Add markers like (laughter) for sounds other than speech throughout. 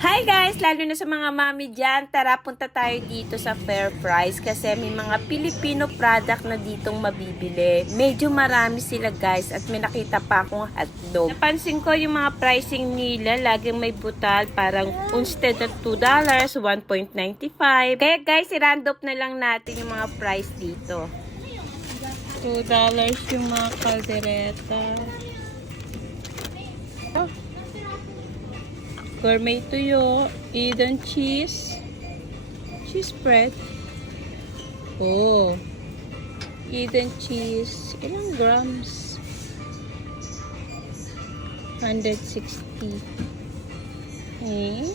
Hi guys! Lalo na sa mga mami dyan, tara punta tayo dito sa Fair Price kasi may mga Filipino product na ditong mabibili. Medyo marami sila guys at may nakita pa akong hotdog. Napansin ko yung mga pricing nila, laging may butal, parang instead of $2, 1.95. Kaya guys, i-round up na lang natin yung mga price dito. $2 yung mga kaldereta. Oh. Gourmet tuyo, Eden cheese, cheese spread. Oh, Eden cheese. Ilang grams? 160. Eh.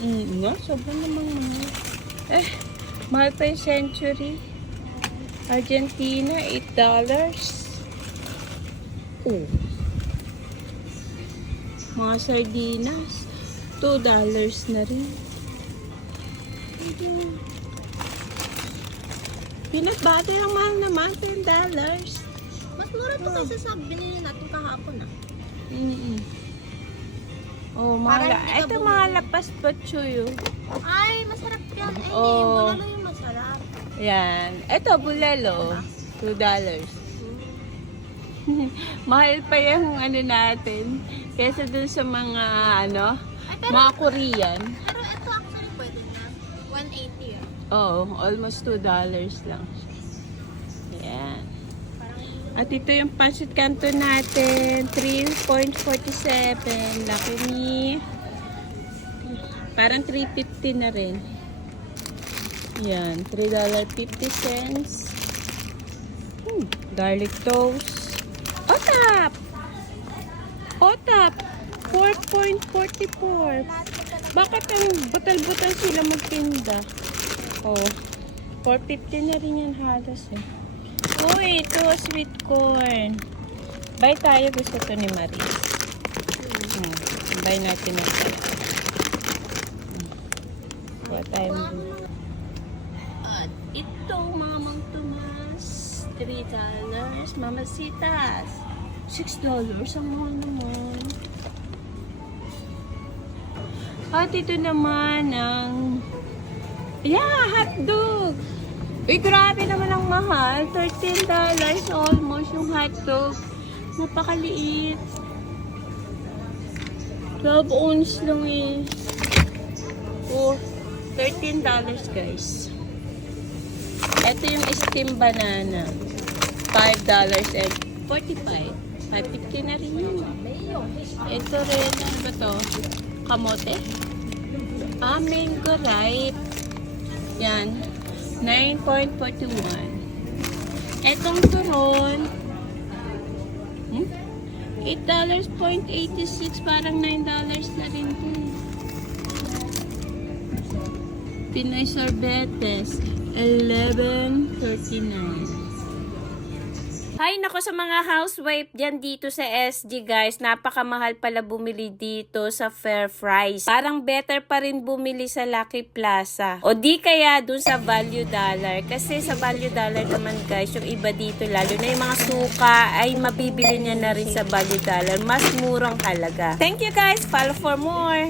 Mm, nga, sobrang namang. Eh, mahal pa yung century. Argentina, $8. Oh. Mga sardinas, $2 na rin. Peanut butter ang mahal naman, $10. Mas mura to kaysa sa binili natin kahapon ah. Mm-mm. Oh, mahal. Parang hindi ka Ito bumili. mga lapas patsuyo. Ay, masarap yan. Ay, Oo. Yung bulalo yung masarap. Yan. Ito, bulalo. $2. (laughs) mahal pa yung ano natin. Kesa dun sa mga, ano, Ay, pero, mga Korean. pero ito actually pwede na. 180 ah. Oo, almost $2 lang. Yan. Parang At ito yung pancit canto natin, 3.47. Laki ni... Parang 3.50 na rin. Yan, $3.50. Hmm, garlic toast. Otap! Otap! 4.44. Bakit ang butal-butal sila magtinda? Oh, 4.50 na rin yan halos eh. Uy, ito sweet corn. Buy tayo. Gusto to ni Marie. Hmm. Buy natin ito. Hmm. Kuha tayo. At ito, Mamang Tomas. $3. Mamasitas. $6. Ang mahal naman. At ito naman ang... Yeah, hotdog. Uy, grabe naman ang mahal. $13 almost yung hotdog. Napakaliit. 12 ounce lang eh. Oh, $13 guys. Ito yung steam banana. $5 and 45. 550 na rin yun. Ito rin, ano ba to? Kamote? Ah, mango ripe. Yan. 9.41. Etong turon, hmm? $8.86, parang $9 na rin po. Pinoy sorbetes, 11.39. Hay nako sa mga housewife dyan dito sa SG guys, napakamahal pala bumili dito sa Fair Price. Parang better pa rin bumili sa Lucky Plaza. O di kaya dun sa Value Dollar. Kasi sa Value Dollar naman guys, yung iba dito, lalo na yung mga suka, ay mabibili niya na rin sa Value Dollar. Mas murang halaga. Thank you guys, follow for more!